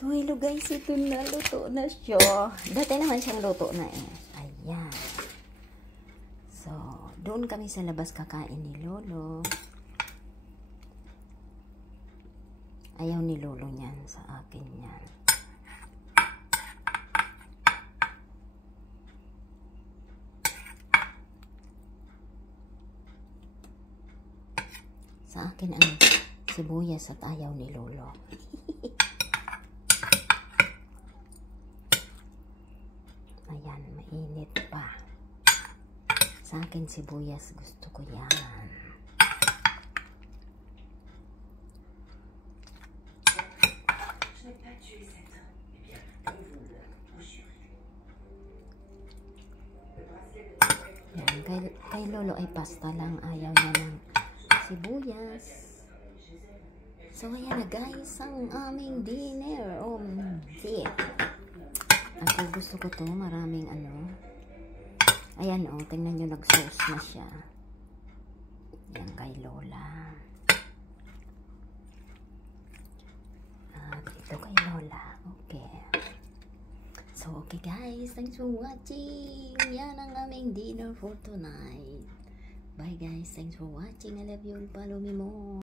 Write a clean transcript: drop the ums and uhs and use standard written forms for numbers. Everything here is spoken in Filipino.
So, hello guys, ito na, luto na siya. Dati naman siyang luto na eh. Ayan. So, doon kami sa labas kakain ni Lolo. Ayaw ni Lolo niyan, sa akin yan. Sa akin ang sibuyas at ayaw ni Lolo. Ayan, mainit pa. Sa akin sibuyas, gusto ko yan. Yan, kay Lolo ay pasta lang, ayaw niya ng sibuyas. So, ayan na guys, ang aming dinner. Oh, see. Ako gusto ko to, maraming ano. Ayan oh, tingnan nyo, nag-sauce na siya. Yan kay Lola. At ito kay Lola. Okay. So, okay guys, thanks for watching. Yan ang aming dinner for tonight. Bye guys, thanks for watching. I love you. Follow me more.